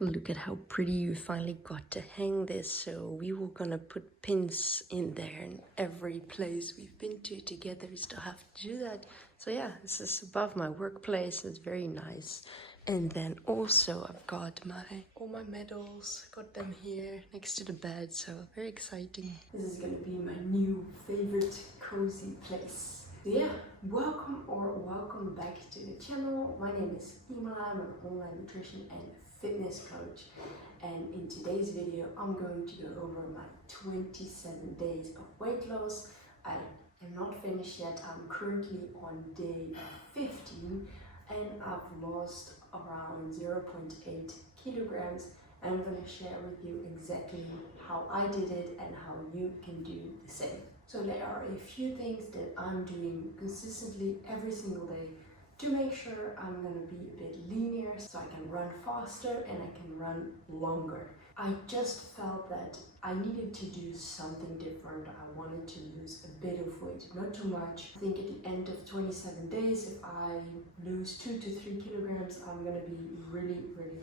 Look at how pretty we finally got to hang this. So we were gonna put pins in there in every place we've been to together. We still have to do that. So yeah, this is above my workplace. It's very nice. And then also I've got all my medals, got them here next to the bed. So very exciting. This is gonna be my new favorite cozy place. Yeah, welcome back to the channel. My name is Imala. I'm an online nutrition and fitness coach, and in today's video I'm going to go over my 27 days of weight loss. I am not finished yet. I'm currently on day 15 and I've lost around 0.8 kilograms. I'm going to share with you exactly how I did it and how you can do the same. So there are a few things that I'm doing consistently every single day to make sure I'm going to be a bit leaner so I can run faster and I can run longer. I just felt that I needed to do something different. I wanted to lose a bit of weight, not too much. I think at the end of 27 days, if I lose 2 to 3 kilograms, I'm going to be really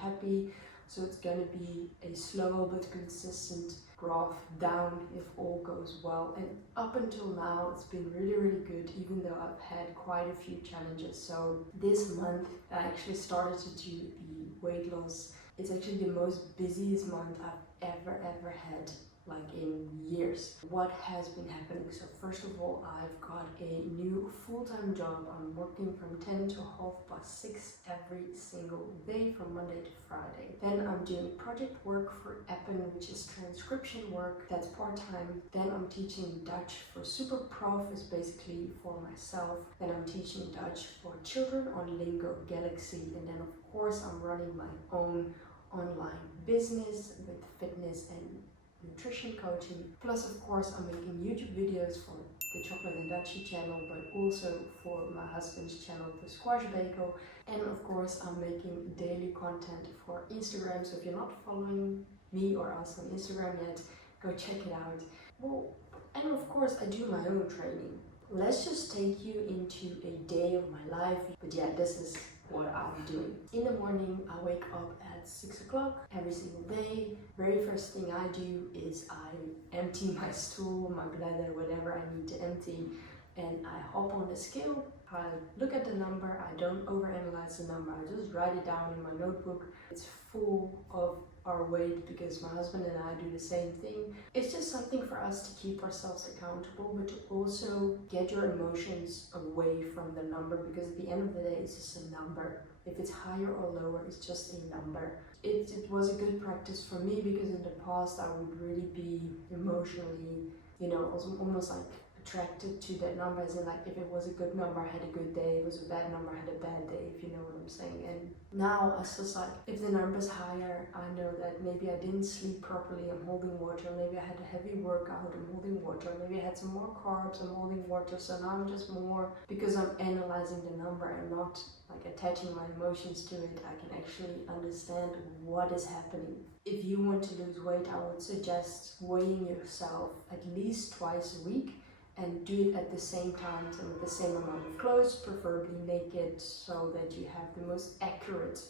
happy. So it's going to be a slow but consistent graph down if all goes well. And up until now, it's been really good, even though I've had quite a few challenges. So this month, I actually started to do the weight loss. It's actually the most busiest month I've ever had, like in years. What has been happening? So first of all, I've got a new full-time job. I'm working from 10 to 6:30 every single day from Monday to Friday. Then I'm doing project work for Appen, which is transcription work. That's part-time. Then I'm teaching Dutch for Super Prof, is basically for myself. Then I'm teaching Dutch for children on Lingo Galaxy. And then of course I'm running my own online business with fitness and nutrition coaching. Plus of course I'm making YouTube videos for the Chocolate and Dutchie channel, but also for my husband's channel, the Squash Bagel. And of course I'm making daily content for Instagram. So if you're not following me or us on Instagram yet, go check it out. Well, and of course I do my own training. Let's just take you into a day of my life. But yeah, this is what I'm doing. In the morning, I wake up at 6 o'clock every single day. Very first thing I do is I empty my stool, my bladder, whatever I need to empty, and I hop on the scale. I look at the number. I don't overanalyze the number. I just write it down in my notebook. It's full of our weight because my husband and I do the same thing. It's just something for us to keep ourselves accountable, but to also get your emotions away from the number, because at the end of the day it's just a number. If it's higher or lower, it's just a number. It was a good practice for me because in the past I would really be emotionally, almost like attracted to that number, as in like if it was a good number I had a good day, if it was a bad number I had a bad day, if you know what I'm saying. And now it's just like if the number's higher, I know that maybe I didn't sleep properly, I'm holding water. Maybe I had a heavy workout, I'm holding water. Maybe I had some more carbs, I'm holding water. So now I'm just more, because I'm analyzing the number and not like attaching my emotions to it, I can actually understand what is happening. If you want to lose weight, I would suggest weighing yourself at least twice a week, and do it at the same time and with the same amount of clothes, preferably naked, so that you have the most accurate,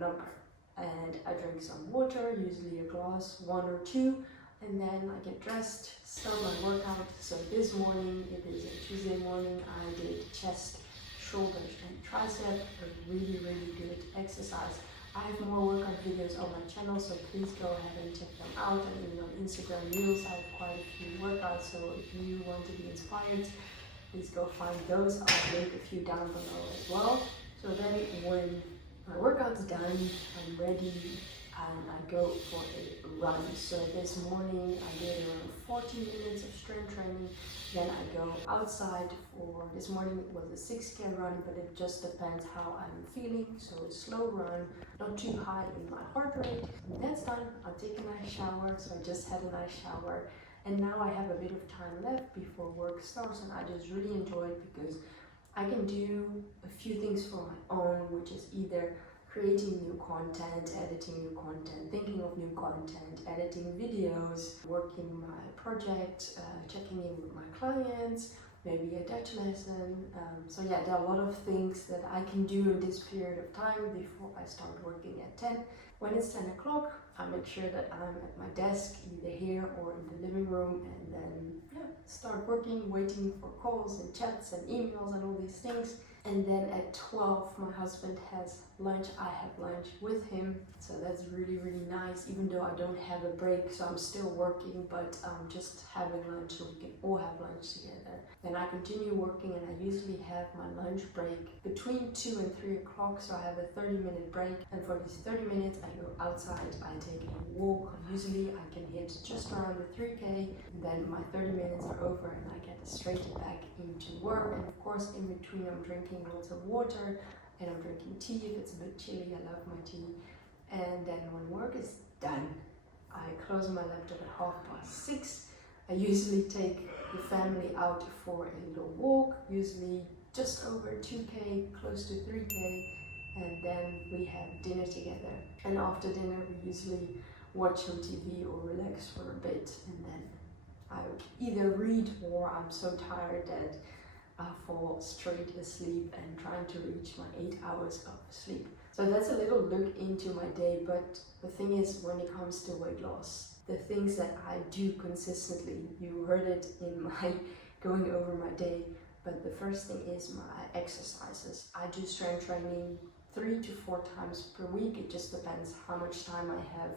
number. And I drink some water, usually a glass, 1 or 2, and then I get dressed, start my workout. So this morning, it is a Tuesday morning, I did chest, shoulders and tricep, a really good exercise. I have more workout videos on my channel, so please go ahead and check them out. And even on Instagram Reels, I have quite a few workouts, so if you want to be inspired, please go find those. I'll link a few down below as well. So then when my workout's done, I'm ready and I go for a run. So this morning I did around 40 minutes of strength training. Then I go outside for, this morning it was a 6K run, but it just depends how I'm feeling. So a slow run, not too high in my heart rate. And that's done. I'll take a nice shower. So I just had a nice shower. And now I have a bit of time left before work starts, and I just really enjoy it because I can do a few things for my own, which is either creating new content, editing new content, thinking of new content, editing videos, working my project, checking in with my clients, maybe a Dutch lesson. So yeah, there are a lot of things that I can do in this period of time before I start working at 10. When it's 10 o'clock, I make sure that I'm at my desk, either here or in the living room, and then start working, waiting for calls and chats and emails and all these things. And then at 12, my husband has lunch. I have lunch with him. So that's really, really nice, even though I don't have a break. So I'm still working, but I'm just having lunch so we can all have lunch together. Then I continue working, and I usually have my lunch break between 2 and 3 o'clock. So I have a 30-minute break. And for these 30 minutes, I go outside, I take a walk. Usually I can hit just around the 3K. And then my 30 minutes are over and I get straight back into work. And of course, in between, I'm drinking lots of water and I'm drinking tea if it's a bit chilly. I love my tea. And then when work is done, I close my laptop at 6:30. I usually take the family out for a little walk, usually just over 2K, close to 3K, and then we have dinner together. And after dinner, we usually watch some TV or relax for a bit, and then I either read or I'm so tired that I fall straight asleep and trying to reach my 8 hours of sleep. So that's a little look into my day, but the thing is, when it comes to weight loss, the things that I do consistently, you heard it in my going over my day, but the first thing is my exercises. I do strength training 3 to 4 times per week. It just depends how much time I have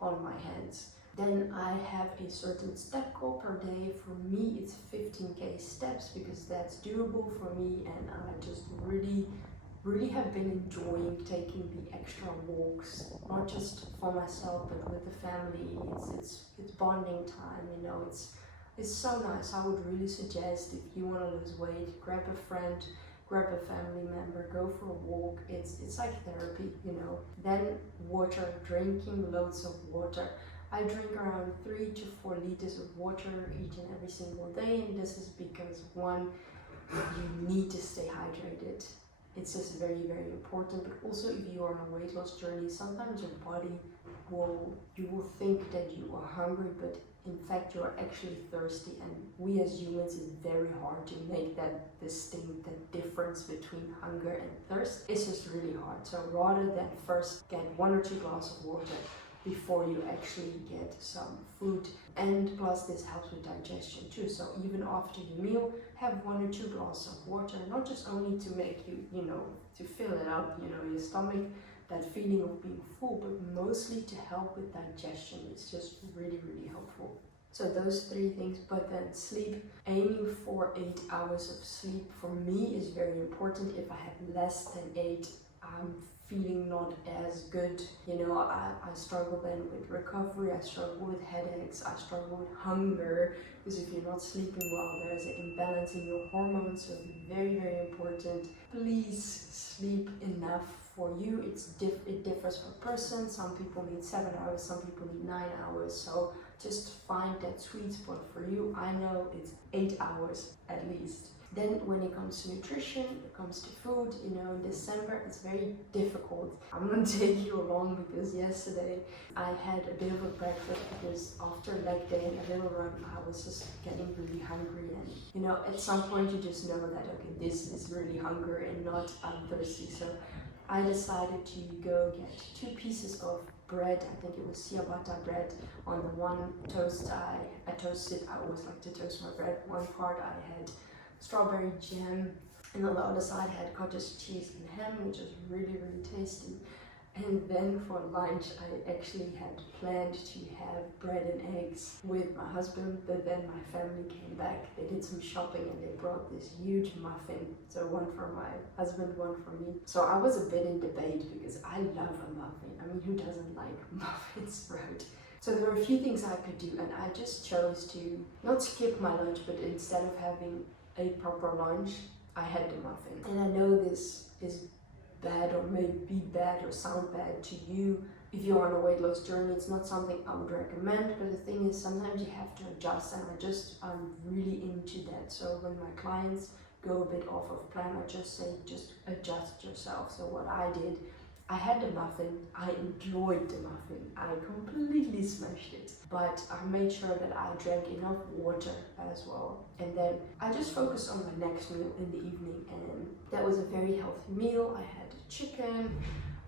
on my hands. Then I have a certain step goal per day. For me, it's 15K steps because that's doable for me, and I just really have been enjoying taking the extra walks, not just for myself but with the family. It's bonding time, you know. It's so nice. I would really suggest, if you want to lose weight, grab a friend, grab a family member, go for a walk. It's like therapy, you know. Then water, drinking loads of water. I drink around 3 to 4 liters of water each and every single day, and this is because, one, you need to stay hydrated. It's just very, very important. But also, if you are on a weight loss journey, sometimes your body you will think that you are hungry, but in fact you are actually thirsty. And we as humans, it's very hard to make that distinct, that difference between hunger and thirst. It's just really hard. So rather than first get 1 or 2 glasses of water before you actually get some food, and plus this helps with digestion too. So even after your meal, have 1 or 2 glasses of water, not just only to make you, to fill it up, your stomach, that feeling of being full, but mostly to help with digestion. It's just really, really helpful. So those 3 things. But then sleep, aiming for 8 hours of sleep for me is very important. If I have less than 8, I'm feeling not as good. I struggle then with recovery, I struggle with headaches, I struggle with hunger, because if you're not sleeping well, there's an imbalance in your hormones. So it's very, very important. Please sleep enough for you. It differs per person. Some people need 7 hours, some people need 9 hours. So just find that sweet spot for you. I know it's 8 hours at least. Then when it comes to nutrition, it comes to food, in December it's very difficult. I'm going to take you along because yesterday I had a bit of a breakfast, because after leg day and a little run, I was just getting really hungry. And at some point you just know that, okay, this is really hunger and not I'm thirsty. So I decided to go get 2 pieces of bread. I think it was ciabatta bread. On the one toast I toasted, I always like to toast my bread. One part I had strawberry jam, and on the other side I had cottage cheese and ham, which was really, really tasty. And then for lunch I actually had planned to have bread and eggs with my husband, but then my family came back. They did some shopping and they brought this huge muffin. So one for my husband, one for me. So I was a bit in debate because I love a muffin. I mean, who doesn't like muffins, right? So there were a few things I could do, and I just chose to not skip my lunch, but instead of having a proper lunch, I had the muffin. And I know this is bad, or may be bad or sound bad to you if you're on a weight loss journey. It's not something I would recommend, but the thing is, sometimes you have to adjust, and I'm really into that. So when my clients go a bit off of plan, I just say, just adjust yourself. So what I did, I had the muffin, I enjoyed the muffin, I completely smashed it, but I made sure that I drank enough water as well. And then I just focused on my next meal in the evening, and that was a very healthy meal. I had chicken,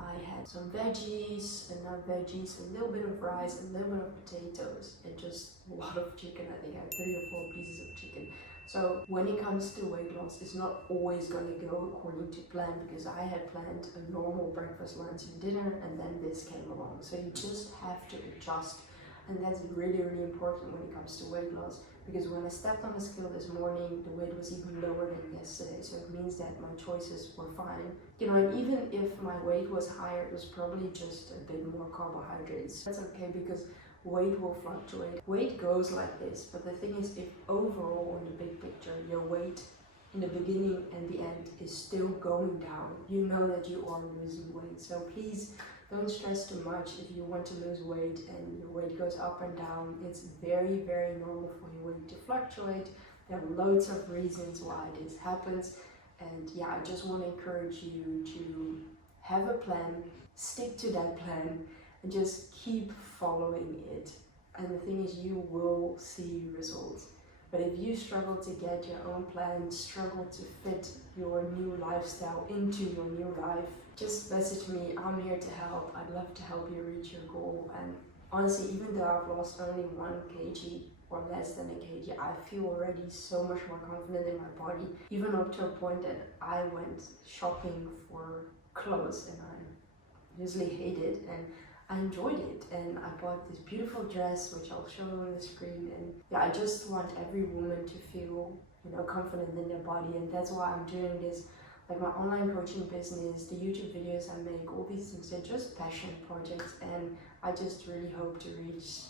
I had some veggies, enough veggies, a little bit of rice, a little bit of potatoes, and just a lot of chicken. I think I had 3 or 4 pieces of chicken. So when it comes to weight loss, it's not always going to go according to plan, because I had planned a normal breakfast, lunch, and dinner, and then this came along. So you just have to adjust, and that's really, really important when it comes to weight loss. Because when I stepped on the scale this morning, the weight was even lower than yesterday, so it means that my choices were fine. You know, and even if my weight was higher, it was probably just a bit more carbohydrates. That's okay, because weight will fluctuate. Weight goes like this, but the thing is, if overall in the big picture, your weight in the beginning and the end is still going down, you know that you are losing weight. So please don't stress too much if you want to lose weight and your weight goes up and down. It's very, very normal for your weight to fluctuate. There are loads of reasons why this happens. And yeah, I just want to encourage you to have a plan, stick to that plan, and just keep following it. And the thing is, you will see results. But if you struggle to get your own plan, struggle to fit your new lifestyle into your new life, just message me. I'm here to help. I'd love to help you reach your goal. And honestly, even though I've lost only 1 kg or less than a kg, I feel already so much more confident in my body, even up to a point that I went shopping for clothes, and I usually hate it, and I enjoyed it, and I bought this beautiful dress, which I'll show you on the screen. And yeah, I just want every woman to feel, you know, confident in their body, and that's why I'm doing this. Like my online coaching business, the YouTube videos I make, all these things, they're just passion projects, and I just really hope to reach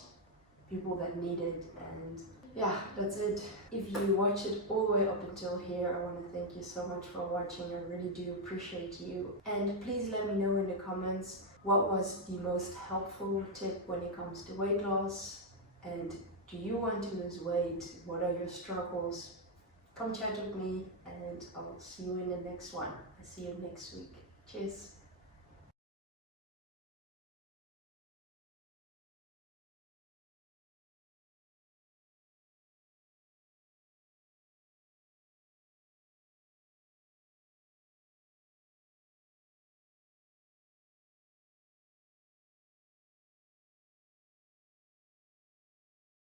people that need it. And yeah, that's it. If you watch it all the way up until here, I want to thank you so much for watching. I really do appreciate you. And please let me know in the comments what was the most helpful tip when it comes to weight loss, and do you want to lose weight? What are your struggles? Come chat with me, and I'll see you in the next one. I'll see you next week. Cheers.